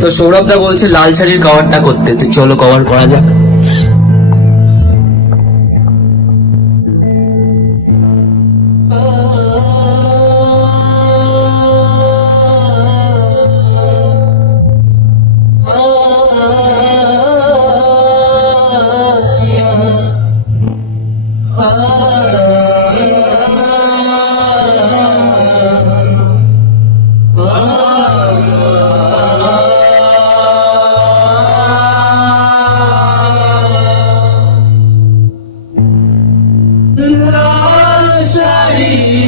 তো সৌরভ দা বলছে লাল শাড়ির কভারটা করতে। তো চলো কভার করা যাক। আমার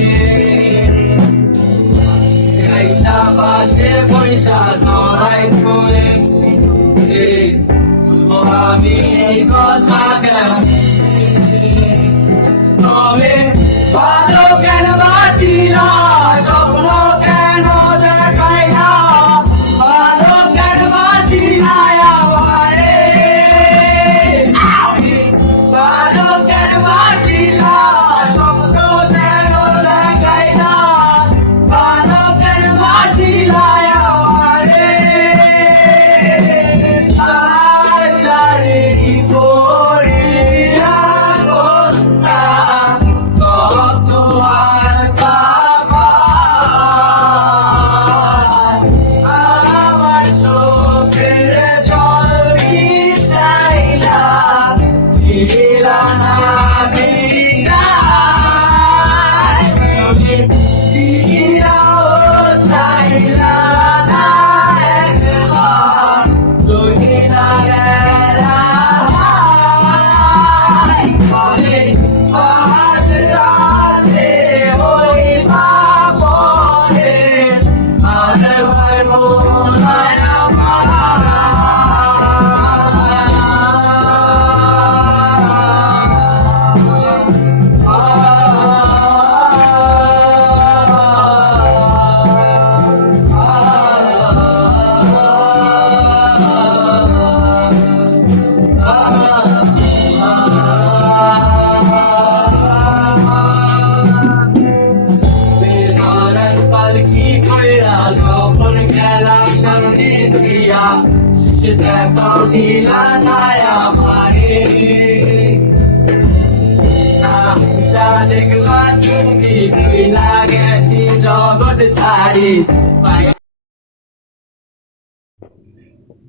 পাশে বৈশা ধরাই ধরে আমি এই কথা কেমনে তবে ভালো কেন বাসি না? স্বপ্ন কেন দেখাই না? ভালো কেন বাসি না আমারে? ভালো কেন বাসি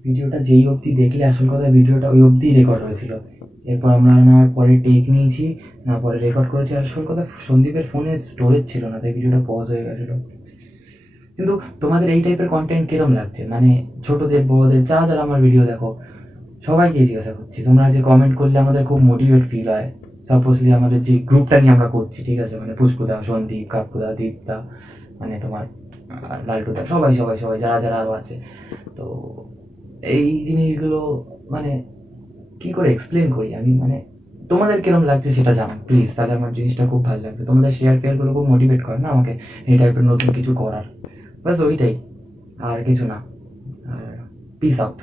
ভিডিওটা যেই অবধি দেখলে, আসল কথা ভিডিওটা ওই অবধি রেকর্ড হয়েছিল। এরপর আমরা না পরে টেক নিয়েছি, না পরে রেকর্ড করেছি। আসল কথা সন্দীপের ফোনে স্টোরেজ ছিল না, তাই ভিডিওটা পজ হয়ে গেছিল। কিন্তু তোমাদের এই টাইপের কন্টেন্ট কিরম লাগছে? মানে ছোটদের, বড়দের যারা যারা আমার ভিডিও দেখো, সবাইকে জিজ্ঞাসা করছি। তোমরা যে কমেন্ট করলে আমাদের খুব মোটিভেট ফিল হয়। সাপোজলি আমাদের যে গ্রুপটা নিয়ে আমরা করছি, ঠিক আছে? মানে পুষ্কুদা সন্দীপ, কাকুদা দীপদা মানে তোমার লালটুদা, সবাই সবাই সবাই, যারা যারা আরও আছে। তো এই জিনিসগুলো মানে কি করে এক্সপ্লেন করি আমি? মানে তোমাদের কিরম লাগছে সেটা জানাও প্লিজ তাহলে আমার জিনিসটা খুব ভালো লাগবে। তোমাদের শেয়ার ফেয়ারগুলো খুব মোটিভেট করে না আমাকে এই টাইপের নতুন কিছু করার? বাস ওইটাই আর কিছু না। আর পিস আউট